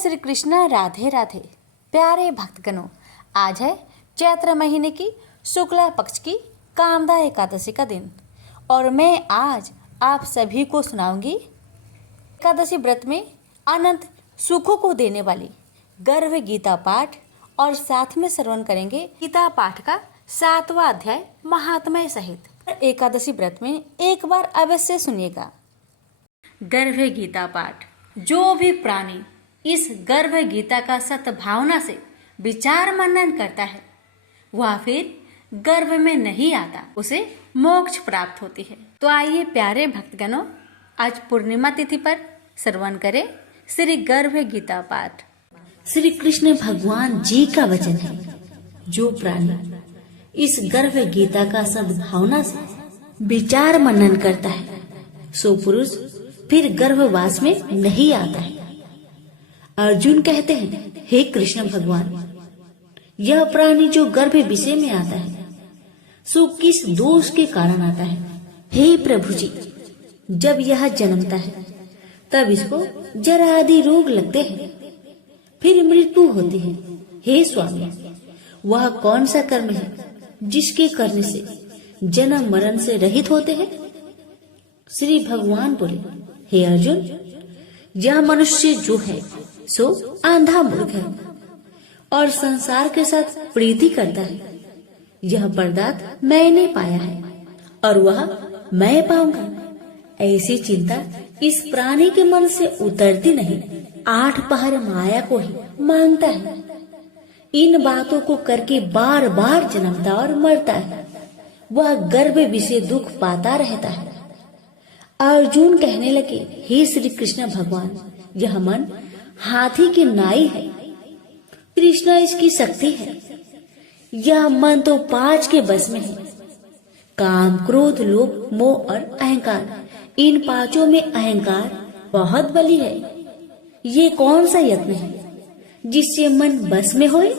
श्री कृष्ण, राधे राधे। प्यारे भक्तगणों, आज है चैत्र महीने की शुक्ला पक्ष की कामदा एकादशी का दिन और मैं आज आप सभी को सुनाऊंगी एकादशी व्रत में अनंत सुखों को देने वाली गर्भ गीता पाठ और साथ में श्रवण करेंगे गीता पाठ का 7वां अध्याय महात्म्य सहित। एकादशी व्रत में एक बार अवश्य सुनिएगा। गर्भ गीता पाठ। जो भी प्राणी इस गर्भ गीता का सद्भावना से विचार मनन करता है वह फिर गर्भ में नहीं आता, उसे मोक्ष प्राप्त होती है। तो आइए प्यारे भक्तगणों, आज पूर्णिमा तिथि पर श्रवण करें श्री गर्भ गीता पाठ। श्री कृष्ण भगवान जी का वचन है, जो प्राणी इस गर्भ गीता का सद्भावना से विचार मनन करता है सो पुरुष फिर गर्भवास में नहीं आता है। अर्जुन कहते हैं, हे कृष्ण भगवान, यह प्राणी जो गर्भ विषय में आता है सो किस दोष के कारण आता है? हे प्रभु जी, जब यह जन्मता है तब इसको जरा आदि रोग लगते हैं, फिर मृत्यु होती है। हे स्वामी, वह कौन सा कर्म है जिसके करने से जन्म मरण से रहित होते हैं? श्री भगवान बोले, हे अर्जुन, यह मनुष्य जो है सो आंधा मूर्ख है और संसार के साथ प्रीति करता है। यह पदार्थ मैंने पाया है और वह मैं पाऊंगा, ऐसी चिंता इस प्राणी के मन से उतरती नहीं। 8 पहर माया को ही मांगता है। इन बातों को करके बार बार जन्मता और मरता है। वह गर्भ विषय दुख पाता रहता है। अर्जुन कहने लगे, हे श्री कृष्ण भगवान, यह मन हाथी की नाई है, कृष्ण इसकी शक्ति है। यह मन तो 5 के बस में है, काम, क्रोध, लोभ, मोह और अहंकार। इन 5 में अहंकार बहुत बली है। ये कौन सा यत्न है जिससे मन बस में होए?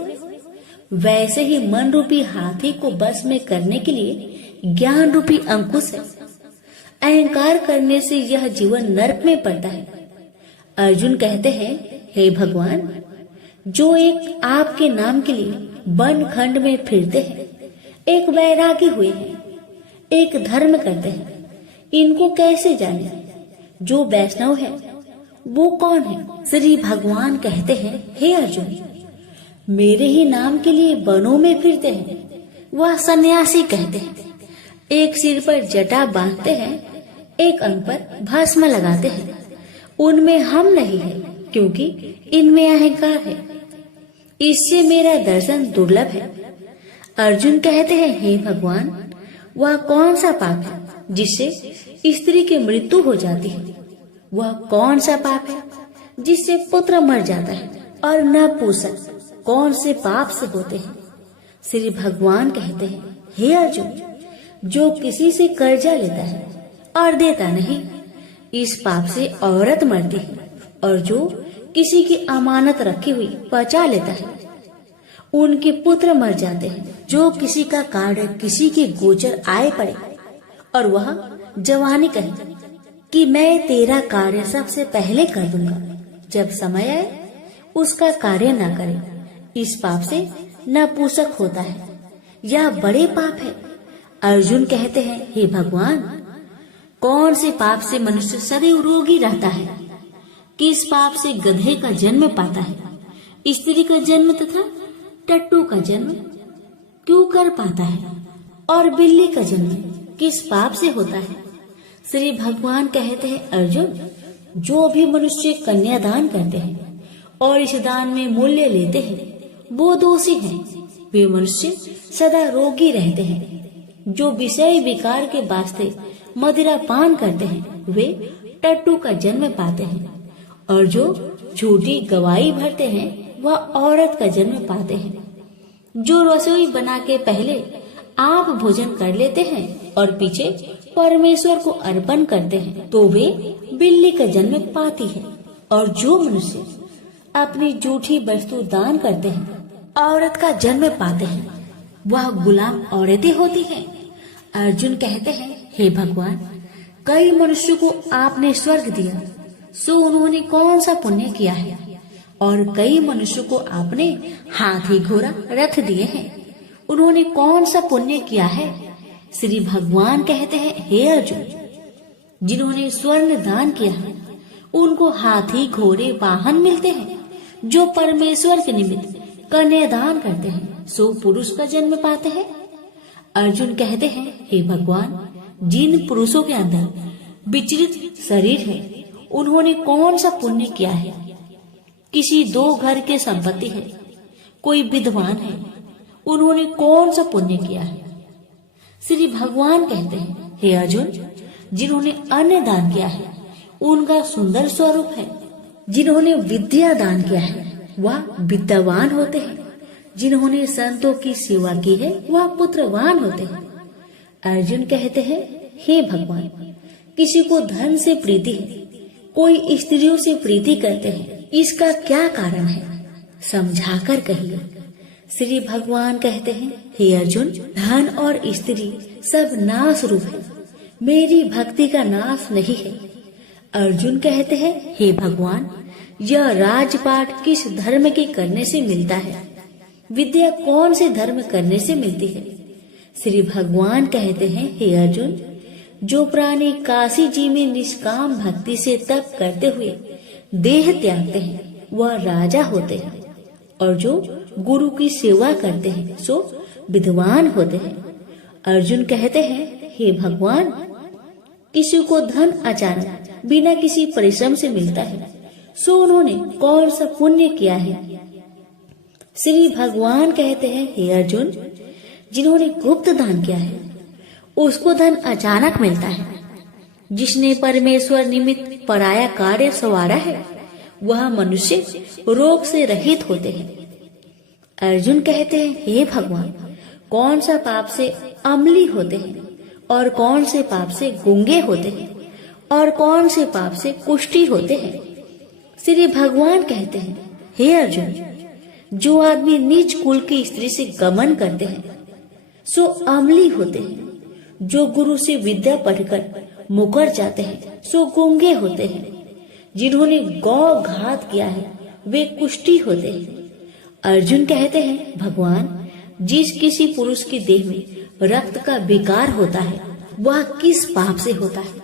वैसे ही मन रूपी हाथी को बस में करने के लिए ज्ञान रूपी अंकुश है। अहंकार करने से यह जीवन नरक में पड़ता है। अर्जुन कहते हैं, हे भगवान, जो एक आपके नाम के लिए वन खंड में फिरते हैं, एक वैरागी हुए हैं, एक धर्म करते हैं, इनको कैसे जाने? जो वैष्णव है वो कौन है? श्री भगवान कहते हैं, हे अर्जुन, मेरे ही नाम के लिए वनों में फिरते हैं वह सन्यासी कहते हैं। एक सिर पर जटा बांधते हैं, एक अंग पर भस्म लगाते हैं। उनमें हम नहीं है, क्योंकि इनमें अहंकार है। इससे मेरा दर्शन दुर्लभ है। अर्जुन कहते हैं, हे भगवान, वह कौन सा पाप है जिससे स्त्री की मृत्यु हो जाती है? वह कौन सा पाप है जिससे पुत्र मर जाता है? और नपुंसक कौन से पाप से होते हैं? श्री भगवान कहते हैं, हे अर्जुन, जो किसी से कर्जा लेता है और देता नहीं, इस पाप से औरत मरती है। और जो किसी की अमानत रखी हुई बचा लेता है, उनके पुत्र मर जाते हैं। जो किसी का कार्य किसी के गोचर आए पड़े और वह जवानी कहे कि मैं तेरा कार्य सबसे पहले कर दूंगा, जब समय आए उसका कार्य न करे, इस पाप से नपुंसक होता है। यह बड़े पाप है। अर्जुन कहते हैं, हे भगवान, कौन से पाप से मनुष्य सदैव रोगी रहता है? किस पाप से गधे का जन्म पाता है, स्त्री का जन्म तथा टट्टू का जन्म क्यों कर पाता है, और बिल्ली का जन्म किस पाप से होता है? श्री भगवान कहते हैं, अर्जुन, जो भी मनुष्य कन्यादान करते हैं और इस दान में मूल्य लेते हैं वो दोषी हैं। वे मनुष्य सदा रोगी रहते हैं। जो विषय विकार के वास्ते मदिरा पान करते हैं वे टट्टू का जन्म पाते हैं, और जो झूठी गवाही भरते हैं वह औरत का जन्म पाते हैं। जो रसोई बना के पहले आप भोजन कर लेते हैं और पीछे परमेश्वर को अर्पण करते हैं तो वे बिल्ली का जन्म पाती है। और जो मनुष्य अपनी झूठी वस्तु दान करते हैं औरत का जन्म पाते हैं, वह गुलाम औरतें होती हैं। अर्जुन कहते हैं, हे भगवान, कई मनुष्यों को आपने स्वर्ग दिया, सो उन्होंने कौन सा पुण्य किया है और कई मनुष्यों को आपने हाथी घोड़ा रथ दिए हैं। उन्होंने कौन सा पुण्य किया है? श्री भगवान कहते हैं, हे अर्जुन, जिन्होंने स्वर्ण दान किया है उनको हाथी घोड़े वाहन मिलते हैं। जो परमेश्वर के निमित्त कन्यादान करते हैं सो पुरुष का जन्म पाते हैं। अर्जुन कहते हैं, हे भगवान, जिन पुरुषों के अंदर विचलित शरीर है उन्होंने कौन सा पुण्य किया है? किसी 2 घर के संपत्ति है, कोई विद्वान है, उन्होंने कौन सा पुण्य किया है? श्री भगवान कहते हैं, हे अर्जुन, जिन्होंने अन्न दान किया है उनका सुंदर स्वरूप है। जिन्होंने विद्या दान किया है वह विद्यावान होते हैं। जिन्होंने संतों की सेवा की है वह पुत्रवान होते हैं। अर्जुन कहते हैं, हे भगवान, किसी को धन से प्रीति है, कोई स्त्रियों से प्रीति करते हैं, इसका क्या कारण है? समझाकर कहिए। श्री भगवान कहते हैं, हे अर्जुन, धन और स्त्री सब नाश रूप है, मेरी भक्ति का नाश नहीं है। अर्जुन कहते हैं, हे भगवान, यह राजपाट किस धर्म के करने से मिलता है? विद्या कौन से धर्म करने से मिलती है? श्री भगवान कहते हैं, हे अर्जुन, जो प्राणी काशी जी में निष्काम भक्ति से तप करते हुए देह त्यागते हैं वह राजा होते हैं, और जो गुरु की सेवा करते हैं सो विद्वान होते हैं। अर्जुन कहते हैं, हे भगवान, किसी को धन अचानक बिना किसी परिश्रम से मिलता है सो उन्होंने कौन सा पुण्य किया है? श्री भगवान कहते हैं, हे अर्जुन, जिन्होंने गुप्त दान किया है उसको धन अचानक मिलता है। जिसने परमेश्वर निमित्त पराया कार्य संवारा है वह मनुष्य रोग से रहित होते हैं। अर्जुन कहते हैं, हे भगवान, कौन सा पाप से अम्ली होते हैं और कौन से पाप से गूंगे होते हैं और कौन से पाप से कुष्ठी होते हैं? श्री भगवान कहते हैं, हे अर्जुन, जो आदमी नीच कुल की स्त्री से गमन करते हैं सो अम्ली होते हैं। जो गुरु से विद्या पढ़कर मुकर जाते हैं सो गूंगे होते हैं। जिन्होंने गौ घात किया है वे कुष्ठी होते हैं। अर्जुन कहते हैं, भगवान, जिस किसी पुरुष के देह में रक्त का विकार होता है वह किस पाप से होता है?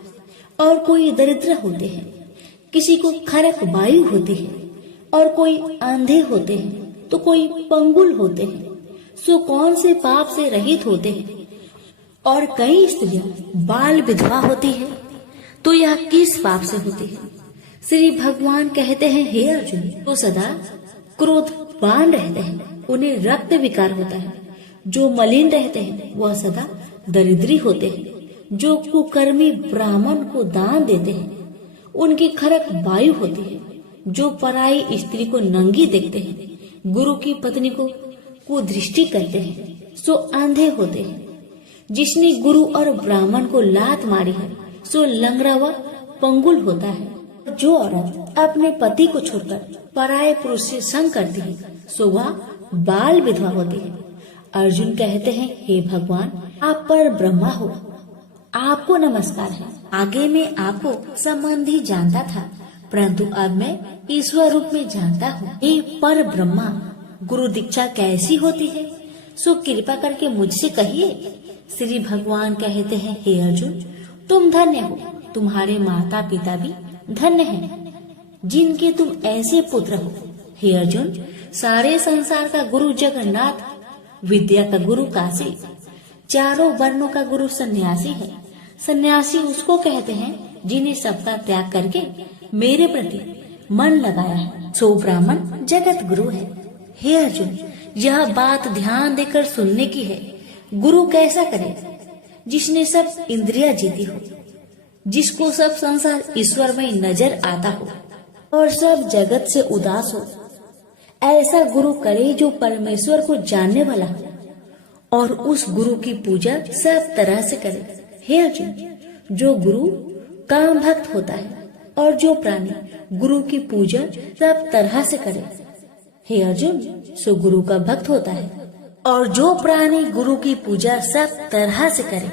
और कोई दरिद्र होते हैं, किसी को खरक वायु होती है, और कोई अंधे होते हैं तो कोई पंगुल होते हैं, सो कौन से पाप से रहित होते हैं? और कई स्त्रियां बाल विधवा होती है तो यह किस पाप से होती है? श्री भगवान कहते हैं, हे अर्जुन, तो सदा क्रोधवान रहते हैं उन्हें रक्त विकार होता है। जो मलिन रहते हैं वह सदा दरिद्री होते हैं। जो कुकर्मी ब्राह्मण को दान देते हैं उनकी खरक वायु होती है। जो पराई स्त्री को नंगी देखते हैं, गुरु की पत्नी को कुदृष्टि करते हैं सो अंधे होते हैं। जिसने गुरु और ब्राह्मण को लात मारी है सो लंगड़ा व पंगुल होता है। जो औरत अपने पति को छोड़कर पराये पुरुष से संग करती है सो वह बाल विधवा होती है। अर्जुन कहते हैं, हे भगवान, आप पर ब्रह्मा हो, आपको नमस्कार है। आगे मैं आपको संबंधी जानता था, परंतु अब मैं ईश्वर रूप में जानता हूँ। हे पर ब्रह्मा, गुरु दीक्षा कैसी होती है सो कृपा करके मुझसे कहिए। श्री भगवान कहते हैं, हे अर्जुन, तुम धन्य हो, तुम्हारे माता पिता भी धन्य हैं, जिनके तुम ऐसे पुत्र हो। हे अर्जुन, सारे संसार का गुरु जगन्नाथ, विद्या का गुरु काशी, चारों वर्णों का गुरु सन्यासी है। सन्यासी उसको कहते हैं जिन्हें सबका त्याग करके मेरे प्रति मन लगाया है, सो ब्राह्मण जगत गुरु है। हे अर्जुन, यह बात ध्यान देकर सुनने की है। गुरु कैसा करे? जिसने सब इंद्रियां जीती हो, जिसको सब संसार ईश्वर में नजर आता हो और सब जगत से उदास हो। ऐसा गुरु करे जो परमेश्वर को जानने वाला हो और उस गुरु की पूजा सब तरह से करे। हे अर्जुन, जो गुरु काम भक्त होता है और जो प्राणी गुरु की पूजा सब तरह से करे, हे अर्जुन, सो गुरु का भक्त होता है। और जो प्राणी गुरु की पूजा सब तरह से करे,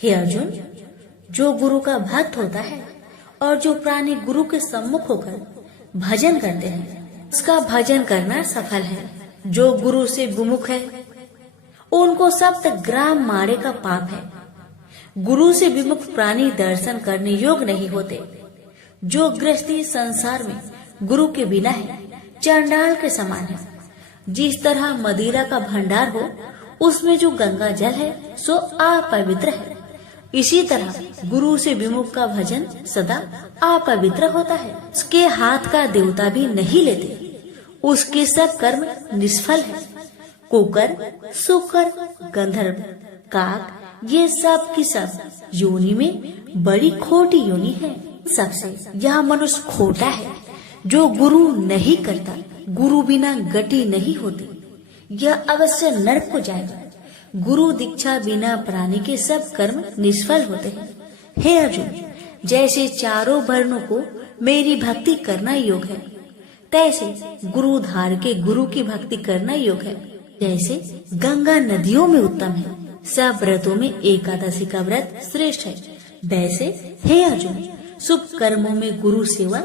हे अर्जुन, जो गुरु का भक्त होता है और जो प्राणी गुरु के सम्मुख होकर भजन करते हैं उसका भजन करना सफल है। जो गुरु से विमुख है उनको सप्त ग्राम मारे का पाप है। गुरु से विमुख प्राणी दर्शन करने योग्य नहीं होते। जो गृहस्थी संसार में गुरु के बिना है चंडाल के समान है। जिस तरह मदिरा का भंडार हो उसमें जो गंगा जल है सो अपवित्र है, इसी तरह गुरु से विमुख का भजन सदा अपवित्र होता है। उसके हाथ का देवता भी नहीं लेते, उसके सब कर्म निष्फल है। कुकर, सुकर, गंधर्व, काक ये सब की सब योनि में बड़ी खोटी योनि है। सबसे यह मनुष्य खोटा है जो गुरु नहीं करता। गुरु बिना गति नहीं होती, यह अवश्य नरक को जाएगा। गुरु दीक्षा बिना प्राणी के सब कर्म निष्फल होते हैं। हे अर्जुन, जैसे चारों वर्णों को मेरी भक्ति करना योग है, तैसे गुरु धार के गुरु की भक्ति करना योग है। जैसे गंगा नदियों में उत्तम है, सब व्रतों में एकादशी का व्रत श्रेष्ठ है, वैसे हे अर्जुन शुभ कर्मों में गुरु सेवा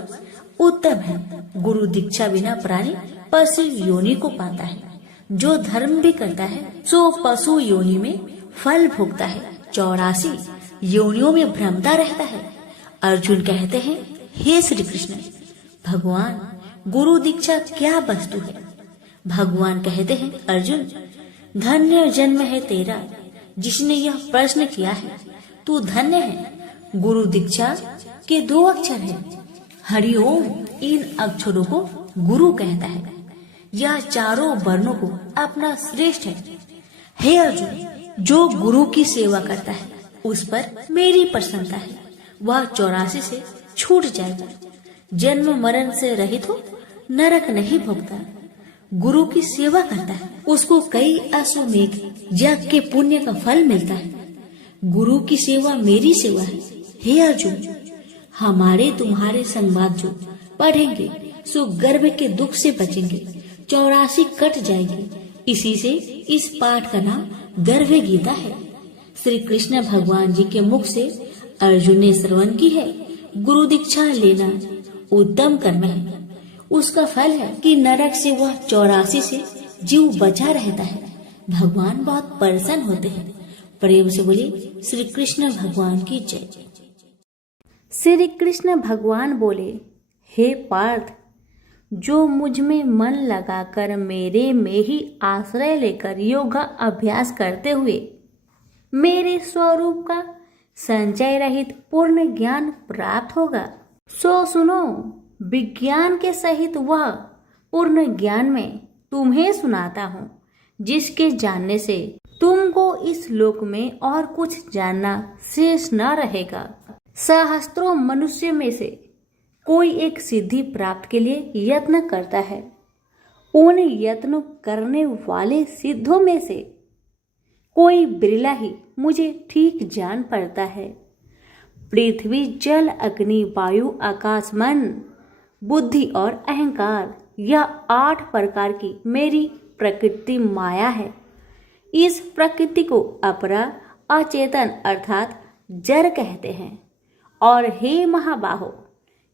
उत्तम है। गुरु दीक्षा बिना प्राणी पशु योनि को पाता है। जो धर्म भी करता है सो पशु योनि में फल भोगता है, 84 योनियों में भ्रमता रहता है। अर्जुन कहते हैं, हे श्री कृष्ण, भगवान गुरु दीक्षा क्या वस्तु है? भगवान कहते हैं, अर्जुन धन्य जन्म है तेरा जिसने यह प्रश्न किया है। तू धन्य है। गुरु दीक्षा के 2 अक्षर हैं, हरिओम। इन अक्षरों को गुरु कहता है। यह चारों वर्णों को अपना श्रेष्ठ है। हे अर्जुन, जो गुरु की सेवा करता है उस पर मेरी प्रसन्नता है। वह 84 से छूट जाएगा, जन्म मरण से रहित हो, नरक नहीं भोगता। गुरु की सेवा करता है उसको कई अश्वमेघ यज्ञ के पुण्य का फल मिलता है। गुरु की सेवा मेरी सेवा है। हे अर्जुन, हमारे तुम्हारे संवाद जो पढ़ेंगे सो गर्भ के दुख से बचेंगे, 84 कट जाएगी। इसी से इस पाठ का नाम गर्भ गीता है। श्री कृष्ण भगवान जी के मुख से अर्जुन ने श्रवण की है। गुरु दीक्षा लेना उत्तम कर्म है। उसका फल है कि नरक से वह 84 से जीव बचा रहता है। भगवान बहुत प्रसन्न होते हैं। प्रेम से बोलिए श्री कृष्ण भगवान की जय। श्री कृष्ण भगवान बोले, हे पार्थ, जो मुझ में मन लगाकर मेरे में ही आश्रय लेकर योगा अभ्यास करते हुए मेरे स्वरूप का संचय रहित पूर्ण ज्ञान प्राप्त होगा, सो सुनो, विज्ञान के सहित वह पूर्ण ज्ञान में तुम्हें सुनाता हूँ, जिसके जानने से तुमको इस लोक में और कुछ जानना शेष न रहेगा। सहस्त्रों मनुष्य में से कोई एक सिद्धि प्राप्त के लिए यत्न करता है। उन यत्न करने वाले सिद्धों में से कोई बिरला ही मुझे ठीक जान पड़ता है। पृथ्वी, जल, अग्नि, वायु, आकाश, मन, बुद्धि और अहंकार, यह 8 प्रकार की मेरी प्रकृति माया है। इस प्रकृति को अपरा अचेतन अर्थात जड़ कहते हैं। और हे महाबाहो,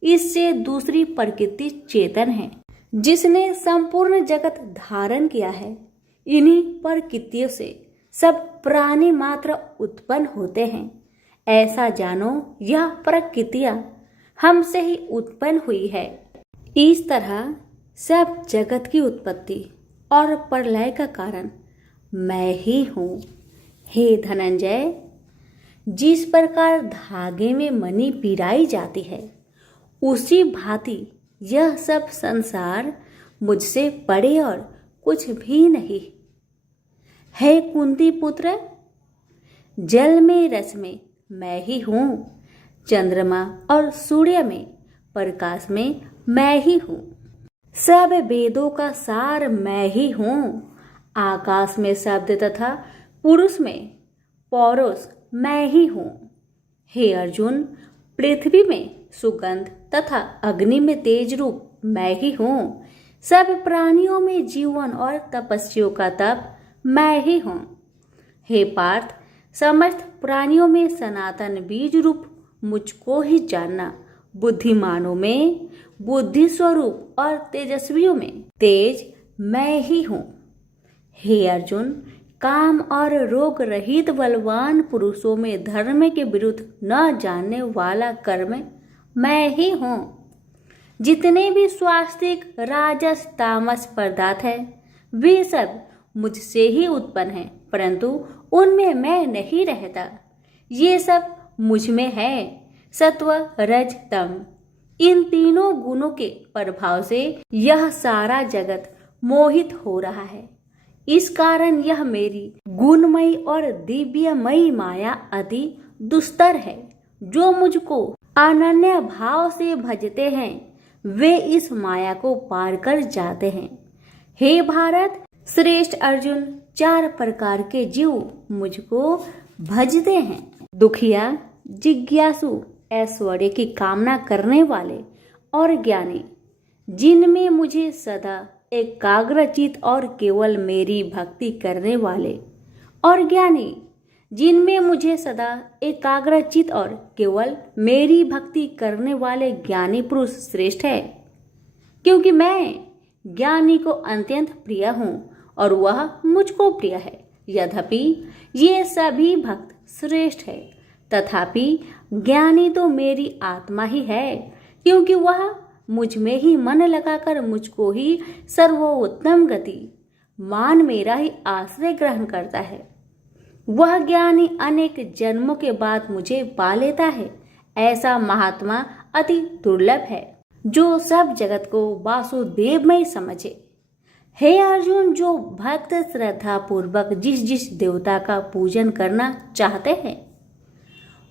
इससे दूसरी प्रकृति चेतन है, जिसने संपूर्ण जगत धारण किया है। इन्हीं प्रकृतियों से सब प्राणी मात्र उत्पन्न होते हैं। ऐसा जानो, यह प्रकृतियां हमसे ही उत्पन्न हुई है। इस तरह सब जगत की उत्पत्ति और प्रलय का कारण मैं ही हूँ। हे धनंजय, जिस प्रकार धागे में मणि पिराई जाती है, उसी भांति यह सब संसार मुझसे परे और कुछ भी नहीं। हे कुंती पुत्र, जल में रस में मैं ही हूँ, चंद्रमा और सूर्य में प्रकाश में मैं ही हूँ, सब वेदों का सार मैं ही हूँ, आकाश में शब्द तथा पुरुष में पौरुष मैं ही हूँ। हे अर्जुन, पृथ्वी में सुगंध तथा अग्नि में तेज रूप मैं ही हूँ, सब प्राणियों में जीवन और तपस्वियों का तप मैं ही हूँ। हे पार्थ, समस्त प्राणियों में सनातन बीज रूप मुझको ही जानना, बुद्धिमानों में बुद्धि स्वरूप और तेजस्वियों में तेज मैं ही हूँ। हे अर्जुन, काम और रोग रहित बलवान पुरुषों में धर्म के विरुद्ध न जानने वाला कर्म मैं ही हूँ। जितने भी स्वास्तिक राजस तामस पदार्थ है वे सब मुझसे ही उत्पन्न हैं, परंतु उनमें मैं नहीं रहता। ये सब मुझ में है। सत्व रज तम इन तीनों गुणों के प्रभाव से यह सारा जगत मोहित हो रहा है। इस कारण यह मेरी गुणमयी और दिव्यमयी माया अति दुस्तर है। जो मुझको अनन्य भाव से भजते हैं वे इस माया को पार कर जाते हैं। हे भारत श्रेष्ठ अर्जुन, 4 प्रकार के जीव मुझको भजते हैं। दुखिया, जिज्ञासु, ऐश्वर्य की कामना करने वाले और ज्ञानी, जिनमें मुझे सदा एकाग्रचित और केवल मेरी भक्ति करने वाले, और ज्ञानी जिनमें मुझे सदा एकाग्रचित और केवल मेरी भक्ति करने वाले ज्ञानी पुरुष श्रेष्ठ है, क्योंकि मैं ज्ञानी को अत्यंत प्रिय हूँ और वह मुझको प्रिय है। यद्यपि ये सभी भक्त श्रेष्ठ है, तथापि ज्ञानी तो मेरी आत्मा ही है, क्योंकि वह मुझ में ही मन लगाकर मुझको ही सर्वोत्तम गति मान मेरा ही आश्रय ग्रहण करता है। वह ज्ञानी अनेक जन्मों के बाद मुझे पा लेता है। ऐसा महात्मा अति दुर्लभ है जो सब जगत को वासुदेवमय समझे। हे अर्जुन, जो भक्त श्रद्धा पूर्वक जिस जिस देवता का पूजन करना चाहते हैं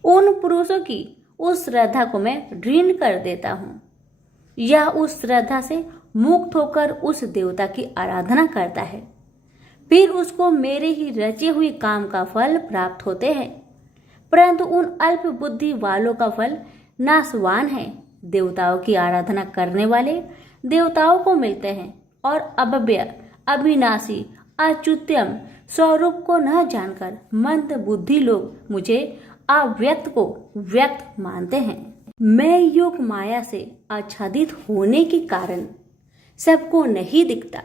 उन पुरुषों की उस श्रद्धा को मैं ऋण कर देता हूँ। यह उस श्रद्धा से मुक्त होकर उस देवता की आराधना करता है, फिर उसको मेरे ही रचे हुए काम का फल प्राप्त होते हैं। परंतु उन अल्प बुद्धि वालों का फल नाशवान है। देवताओं की आराधना करने वाले देवताओं को मिलते हैं और अव्यय, अविनाशी, अच्युतम स्वरूप को न जानकर मंद बुद्धि लोग मुझे अव्यक्त को व्यक्त मानते हैं। मैं योग माया से आच्छादित होने के कारण सबको नहीं दिखता।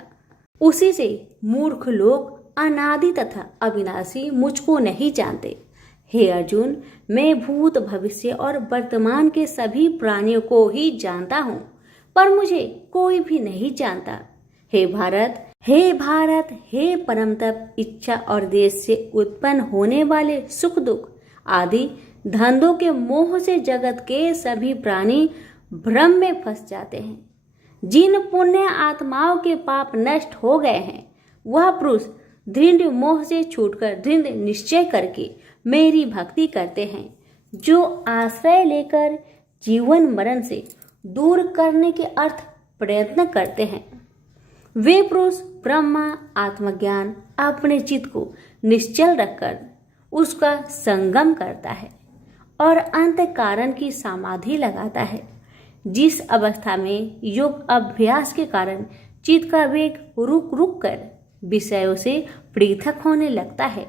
उसी से मूर्ख लोग अनादि तथा अविनाशी मुझको नहीं जानते। हे अर्जुन, मैं भूत भविष्य और वर्तमान के सभी प्राणियों को ही जानता हूँ, पर मुझे कोई भी नहीं जानता। हे भारत, हे परम तप, इच्छा और देश से उत्पन्न होने वाले सुख दुख आदि धंधों के मोह से जगत के सभी प्राणी भ्रम में फंस जाते हैं। जिन पुण्य आत्माओं के पाप नष्ट हो गए हैं वह पुरुष दृढ़ मोह से छूटकर दृढ़ निश्चय करके मेरी भक्ति करते हैं, जो आश्रय लेकर जीवन मरण से दूर करने के अर्थ प्रयत्न करते हैं। वे पुरुष ब्रह्मा आत्मज्ञान अपने चित्त को निश्चल रखकर उसका संगम करता है और अंत कारण की समाधि लगाता है। जिस अवस्था में योग अभ्यास के कारण चित्त का वेग रुक रुक कर विषयों से पृथक होने लगता है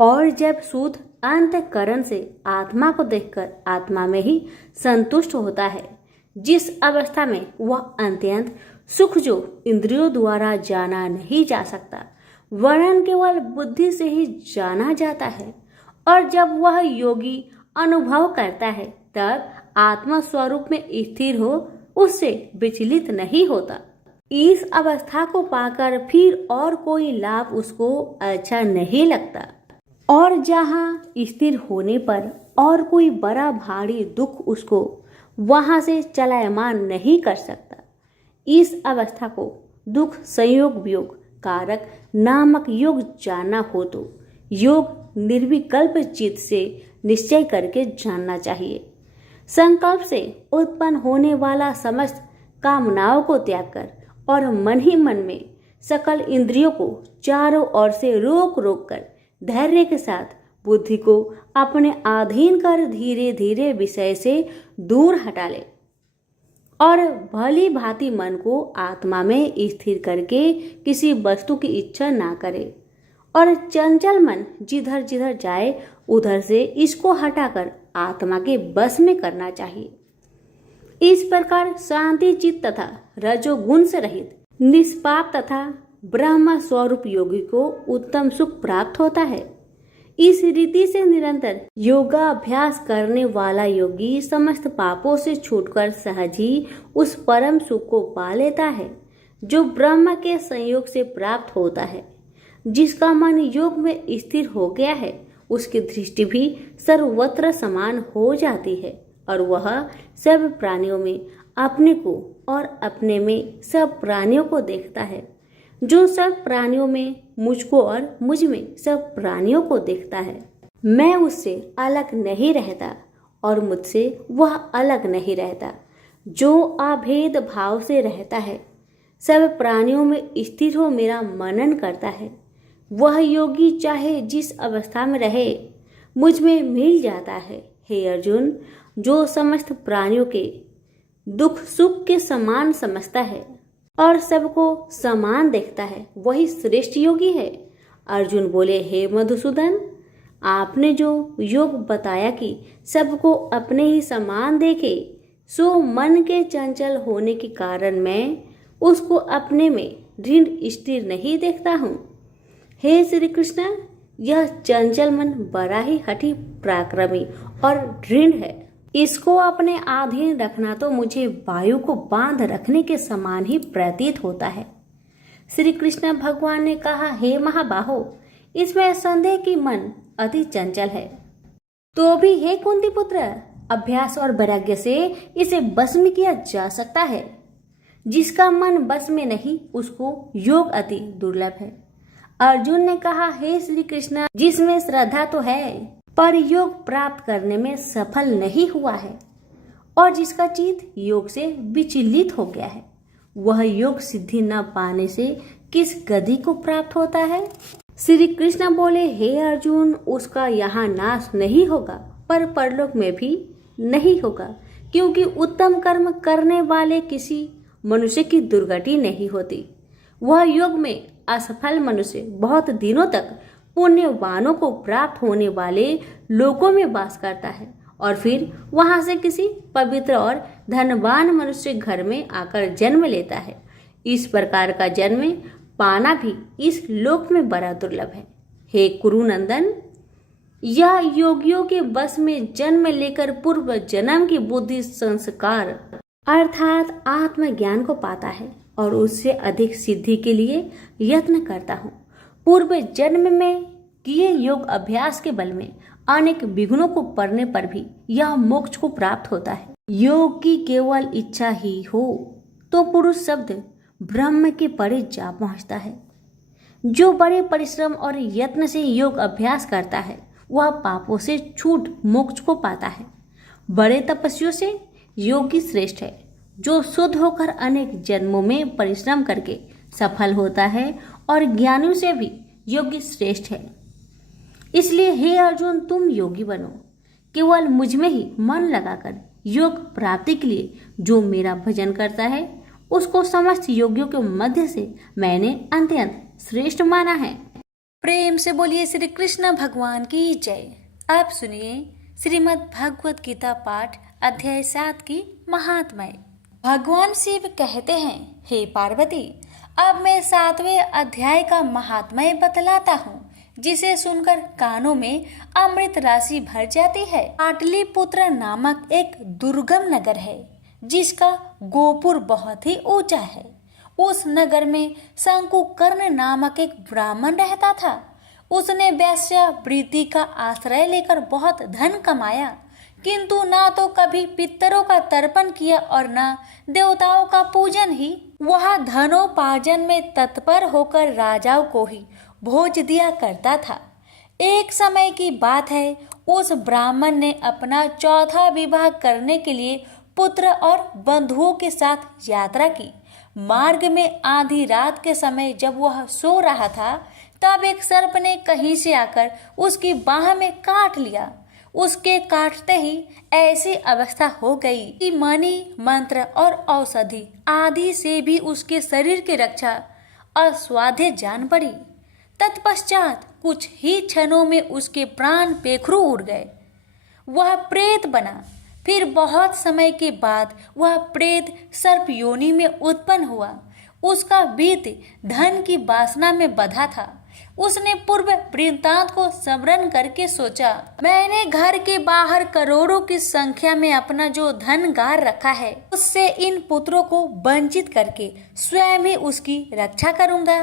और जब शुद्ध अंतःकरण से आत्मा को देखकर आत्मा में ही संतुष्ट होता है, जिस अवस्था में वह अत्यंत सुख जो इंद्रियों द्वारा जाना नहीं जा सकता वरन केवल बुद्धि से ही जाना जाता है, और जब वह योगी अनुभव करता है तब आत्मा स्वरूप में स्थिर हो उससे विचलित नहीं होता। इस अवस्था को पाकर फिर और कोई लाभ उसको अच्छा नहीं लगता, और जहाँ स्थिर होने पर और कोई बड़ा भारी दुख उसको वहां से चलायमान नहीं कर सकता। इस अवस्था को दुख संयोग वियोग कारक नामक योग जानना हो तो योग निर्विकल्प चित्त से निश्चय करके जानना चाहिए। संकल्प से उत्पन्न होने वाला समस्त कामनाओं को त्याग कर और मन ही मन में सकल इंद्रियों को चारों ओर से रोक रोक कर धैर्य के साथ बुद्धि को अपने अधीन कर धीरे धीरे विषय से दूर हटा ले और भली भांति मन को आत्मा में स्थिर करके किसी वस्तु की इच्छा ना करे, और चंचल मन जिधर जिधर जाए उधर से इसको हटाकर आत्मा के बस में करना चाहिए। इस प्रकार शांति चित्त तथा रजोगुण से रहित निष्पाप तथा ब्रह्म स्वरूप योगी को उत्तम सुख प्राप्त होता है। इस रीति से निरंतर योगाभ्यास करने वाला योगी समस्त पापों से छूटकर सहज ही उस परम सुख को पा लेता है जो ब्रह्म के संयोग से प्राप्त होता है। जिसका मन योग में स्थिर हो गया है उसकी दृष्टि भी सर्वत्र समान हो जाती है और वह सब प्राणियों में अपने को और अपने में सब प्राणियों को देखता है। जो सब प्राणियों में मुझको और मुझ में सब प्राणियों को देखता है। मैं उससे अलग नहीं रहता और मुझसे वह अलग नहीं रहता। जो अभेद भाव से रहता है सब प्राणियों में स्थिर हो मेरा मनन करता है वह योगी चाहे जिस अवस्था में रहे मुझ में मिल जाता है। हे अर्जुन, जो समस्त प्राणियों के दुख सुख के समान समझता है और सबको समान देखता है वही श्रेष्ठ योगी है। अर्जुन बोले, हे मधुसूदन, आपने जो योग बताया कि सबको अपने ही समान देखे सो मन के चंचल होने के कारण मैं उसको अपने में दृढ़ स्थिर नहीं देखता हूँ। हे श्री कृष्ण, यह चंचल मन बड़ा ही हठी पराक्रमी और दृढ़ है। इसको अपने अधीन रखना तो मुझे वायु को बांध रखने के समान ही प्रतीत होता है। श्री कृष्ण भगवान ने कहा, हे महाबाहो, इसमें संदेह कि मन अति चंचल है तो भी हे कुंती पुत्र, अभ्यास और वैराग्य से इसे बस में किया जा सकता है। जिसका मन बस में नहीं उसको योग अति दुर्लभ है। अर्जुन ने कहा, हे श्री कृष्ण, जिसमें श्रद्धा तो है पर योग प्राप्त करने में सफल नहीं हुआ है और जिसका चित्त योग से विचलित हो गया है वह योग सिद्धि न पाने से किस गति को प्राप्त होता है। श्री कृष्ण बोले, हे अर्जुन, उसका यहाँ नाश नहीं होगा पर परलोक में भी नहीं होगा क्योंकि उत्तम कर्म करने वाले किसी मनुष्य की दुर्गति नहीं होती। वह योग में असफल मनुष्य बहुत दिनों तक पुण्यवानों को प्राप्त होने वाले लोकों में वास करता है और फिर वहां से किसी पवित्र और धनवान मनुष्य घर में आकर जन्म लेता है। इस प्रकार का जन्म पाना भी इस लोक में बड़ा दुर्लभ है। हे कुरुनंदन, यह योगियों के बस में जन्म लेकर पूर्व जन्म की बुद्धि संस्कार अर्थात आत्मज्ञान को पाता है और उससे अधिक सिद्धि के लिए यत्न करता हूँ। पूर्व जन्म में किए योग अभ्यास के बल में अनेक विघ्नों को पड़ने पर भी यह मोक्ष को प्राप्त होता है। योग की केवल इच्छा ही हो तो पुरुष शब्द ब्रह्म के परे जा पहुंचता है। जो बड़े परिश्रम और यत्न से योग अभ्यास करता है वह पापों से छूट मोक्ष को पाता है। बड़े तपस्वियों से योगी श्रेष्ठ है। जो शुद्ध होकर अनेक जन्मों में परिश्रम करके सफल होता है और ज्ञानियों से भी योगी श्रेष्ठ है। इसलिए हे अर्जुन, तुम योगी बनो। केवल मुझ में ही मन लगाकर योग प्राप्ति के लिए जो मेरा भजन करता है उसको समस्त योगियों के मध्य से मैंने अत्यंत श्रेष्ठ माना है। प्रेम से बोलिए श्री कृष्ण भगवान की जय। अब सुनिए श्रीमद् भगवत गीता पाठ अध्याय 7 की महात्म्य। भगवान शिव कहते हैं, हे पार्वती, अब मैं 7वें अध्याय का महात्म्य बतलाता हूँ जिसे सुनकर कानों में अमृत राशि भर जाती है। पाटलिपुत्र नामक एक दुर्गम नगर है जिसका गोपुर बहुत ही ऊंचा है। उस नगर में शंकुकर्ण नामक एक ब्राह्मण रहता था। उसने वैश्यावृत्ति का आश्रय लेकर बहुत धन कमाया, किंतु ना तो कभी पितरों का तर्पण किया और न देवताओं का पूजन ही। वह धनोपार्जन में तत्पर होकर राजाओं को ही भोज दिया करता था। एक समय की बात है, उस ब्राह्मण ने अपना चौथा विवाह करने के लिए पुत्र और बंधुओं के साथ यात्रा की। मार्ग में आधी रात के समय जब वह सो रहा था तब एक सर्प ने कहीं से आकर उसकी बाह में काट लिया। उसके काटते ही ऐसी अवस्था हो गई कि मणि, मंत्र और औषधि आदि से भी उसके शरीर की रक्षा असाध्य जान पड़ी। तत्पश्चात कुछ ही क्षणों में उसके प्राण पेखरू उड़ गए। वह प्रेत बना। फिर बहुत समय के बाद वह प्रेत सर्प योनि में उत्पन्न हुआ। उसका बीत धन की वासना में बंधा था। उसने पूर्व वृत्तांत को स्मरण करके सोचा, मैंने घर के बाहर करोड़ों की संख्या में अपना जो धन गार रखा है, उससे इन पुत्रों को वंचित करके स्वयं ही उसकी रक्षा करूंगा।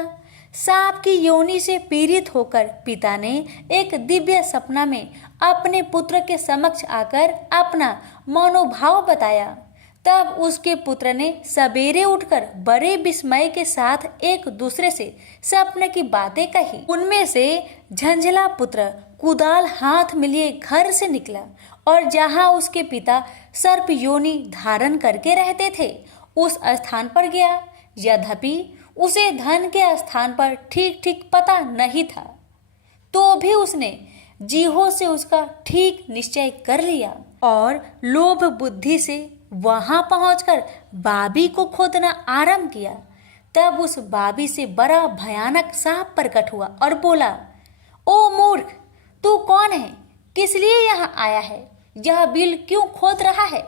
सांप की योनि से पीड़ित होकर पिता ने एक दिव्य सपना में अपने पुत्र के समक्ष आकर अपना मनोभाव बताया। तब उसके पुत्र ने सवेरे उठकर बड़े विस्मय के साथ एक दूसरे से सपने की बातें कही। उनमें से झंझला पुत्र कुदाल हाथ में लिए घर से निकला और जहां उसके पिता सर्प योनि धारण करके रहते थे उस स्थान पर गया। यद्यपि उसे धन के स्थान पर ठीक ठीक पता नहीं था, तो भी उसने जीहो से उसका ठीक निश्चय कर लिया और लोभ बुद्धि से वहां पहुंचकर बाबी को खोदना आरंभ किया। तब उस बाबी से बड़ा भयानक सांप प्रकट हुआ और बोला, ओ मूर्ख, तू कौन है? किस लिए यहाँ आया है? यह बिल क्यों खोद रहा है?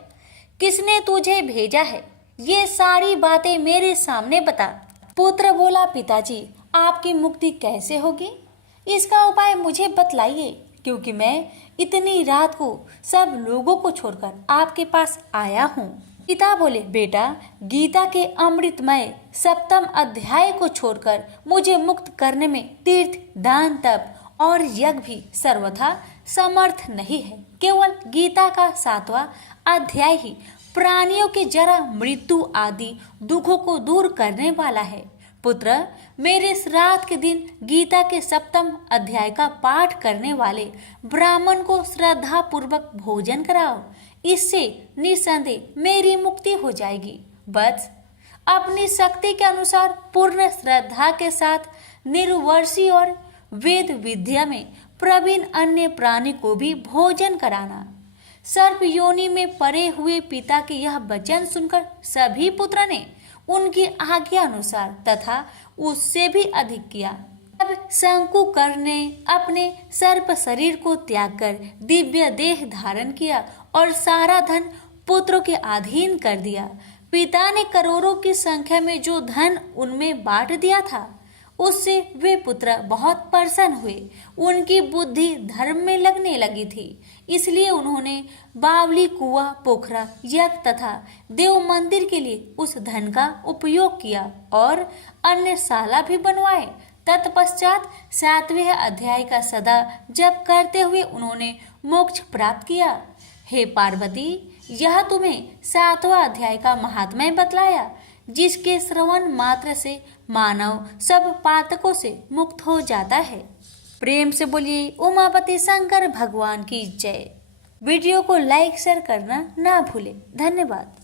किसने तुझे भेजा है? ये सारी बातें मेरे सामने बता। पुत्र बोला, पिताजी, आपकी मुक्ति कैसे होगी? इसका उपाय मुझे बतलाइए, क्योंकि मैं इतनी रात को सब लोगों को छोड़कर आपके पास आया हूँ। पिता बोले, बेटा, गीता के अमृतमय 7वें अध्याय को छोड़कर मुझे मुक्त करने में तीर्थ, दान, तप और यज्ञ भी सर्वथा समर्थ नहीं है। केवल गीता का 7वां अध्याय ही प्राणियों के जरा मृत्यु आदि दुखों को दूर करने वाला है। पुत्र, मेरे श्राद्ध के दिन गीता के 7वें अध्याय का पाठ करने वाले ब्राह्मण को श्रद्धा पूर्वक भोजन कराओ। इससे निसंदेह मेरी मुक्ति हो जाएगी। बस अपनी शक्ति के अनुसार पूर्ण श्रद्धा के साथ निर्वर्षी और वेद विद्या में प्रवीण अन्य प्राणी को भी भोजन कराना। सर्प योनि में पड़े हुए पिता के यह वचन सुनकर सभी पुत्र ने उनकी आज्ञा अनुसार तथा उससे भी अधिक किया। अब शंकुकर ने अपने सर्प शरीर को त्याग कर दिव्य देह धारण किया और सारा धन पुत्रों के अधीन कर दिया। पिता ने करोड़ों की संख्या में जो धन उनमें बांट दिया था, उससे वे पुत्र बहुत प्रसन्न हुए। उनकी बुद्धि धर्म में लगने लगी थी, इसलिए उन्होंने बावली, कुआं, पोखरा, यज्ञ तथा देव मंदिर के लिए उस धन का उपयोग किया और अन्य शाला भी बनवाए। तत्पश्चात 7वें अध्याय का सदा जप करते हुए उन्होंने मोक्ष प्राप्त किया। हे पार्वती, यह तुम्हें 7वां अध्याय का महात्म्य बतलाया, जिसके श्रवण मात्र से मानव सब पातकों से मुक्त हो जाता है। प्रेम से बोलिए उमापति शंकर भगवान की जय। वीडियो को लाइक शेयर करना ना भूले। धन्यवाद।